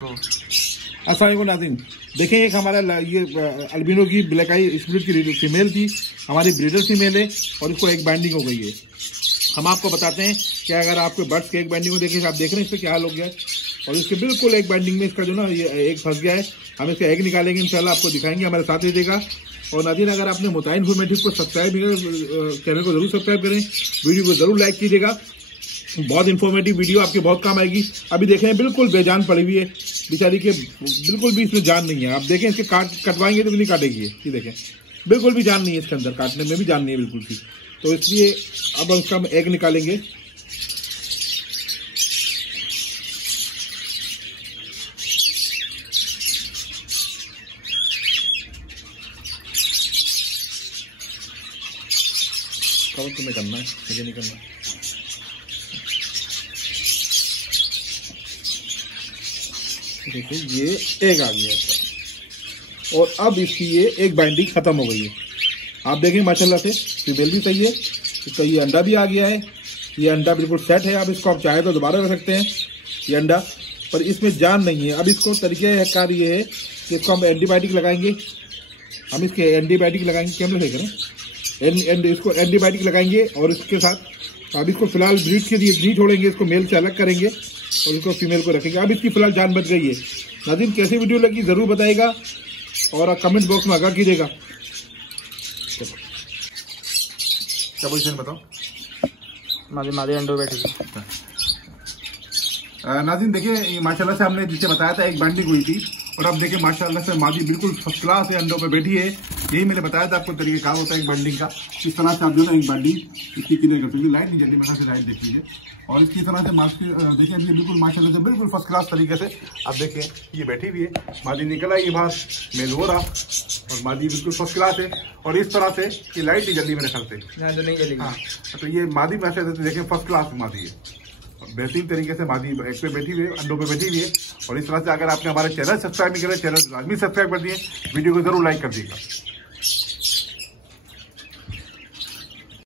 अस्सलाम वालेकुम नाज़रीन, देखें एक हमारा ये अल्बिनो की ब्लैक आई स्प्लिट की फीमेल थी, हमारी ब्रीडर फीमेल है और इसको एक बाइंडिंग हो गई है। हम आपको बताते हैं कि अगर आपके बर्ड्स के एक बाइंडिंग को देखें, आप देख रहे हैं इसका क्या हाल हो गया है और इसके बिल्कुल एक बाइंडिंग में इसका जो ना ये एक फंस गया है। हम इसका एग निकालेंगे, इंशाल्लाह आपको दिखाएंगे, हमारे साथ रहिएगा। और नाज़रीन, अगर आपने मुताइन इन्फॉर्मेटिव को सब्सक्राइब चैनल को जरूर सब्सक्राइब करें, वीडियो को जरूर लाइक कीजिएगा, बहुत इन्फॉर्मेटिव वीडियो आपके बहुत काम आएगी। अभी देखें बिल्कुल बेजान पड़ी हुई है बेचारी के, बिल्कुल भी इसमें जान नहीं है। आप देखें इसके कटवाएंगे तो नहीं काटेगी ये देखें, बिल्कुल भी जान नहीं है इसके अंदर, काटने में भी जान नहीं है बिल्कुल भी। तो इसलिए अब इसका हम एग निकालेंगे। कवर तुम्हें करना है, मुझे नहीं करना। देखिए ये एग आ गया इसका और अब इसकी ये एक बाइंडिंग खत्म हो गई है। आप देखें माशाल्लाह से फीमेल भी सही है, इसका ये अंडा भी आ गया है, ये अंडा बिल्कुल सेट है। अब इसको आप चाहे तो दोबारा रख सकते हैं ये अंडा, पर इसमें जान नहीं है। अब इसको तरीक़ेकार ये है कि इसको हम एंटीबायोटिक लगाएंगे, हम इसके एंटीबायोटिक लगाएंगे, कैमरे से करें, इसको एंटीबायोटिक लगाएंगे और इसके साथ अब इसको फिलहाल ब्रीड के लिए नहीं छोड़ेंगे, इसको मेल से अलग करेंगे और इसको फीमेल को रखेंगे। अब इसकी फिलहाल जान बच गई है। नाज़रीन, कैसी वीडियो लगी जरूर बताइएगा और कमेंट बॉक्स में आगाह कीजिएगा। क्या पोजीशन बताओ? मादी अंडो बैठी। नाज़रीन देखिए, माशाल्लाह से हमने जिसे बताया था एक बाइंडिंग हुई थी और अब देखिए माशाल्लाह से मादी बिल्कुल फर्स्ट क्लास है, अंडों पे बैठी है। यही मैंने बताया था आपको तरीके क्या होता है एक बाइंडिंग का। इस तरह से आप जो ना एक बाइंडिंग इसकी क्लियर कर सकते, लाइट नहीं जल्दी मेरे से लाइट देख लीजिए। और इसकी तरह से देखिए अभी बिल्कुल माशाल्लाह से बिल्कुल फर्स्ट क्लास तरीके से आप देखें ये बैठी हुई है। मादी निकल आई बाहर, मेल हो रहा और मादी बिल्कुल फर्स्ट क्लास है। और इस तरह से ये लाइट नहीं जल्दी मेरे ख्याल से नहीं जलेगी। हाँ, तो ये मादी माशाल्लाह देखें फर्स्ट क्लास मादी है, बेहतरीन तरीके से मादी एक पे बैठी हुई है, अंडों पे बैठी हुई है। और इस तरह से अगर आपने हमारे चैनल सब्सक्राइब नहीं करे, चैनल लाजमी सब्सक्राइब कर दिए, वीडियो को जरूर लाइक कर दिएगा।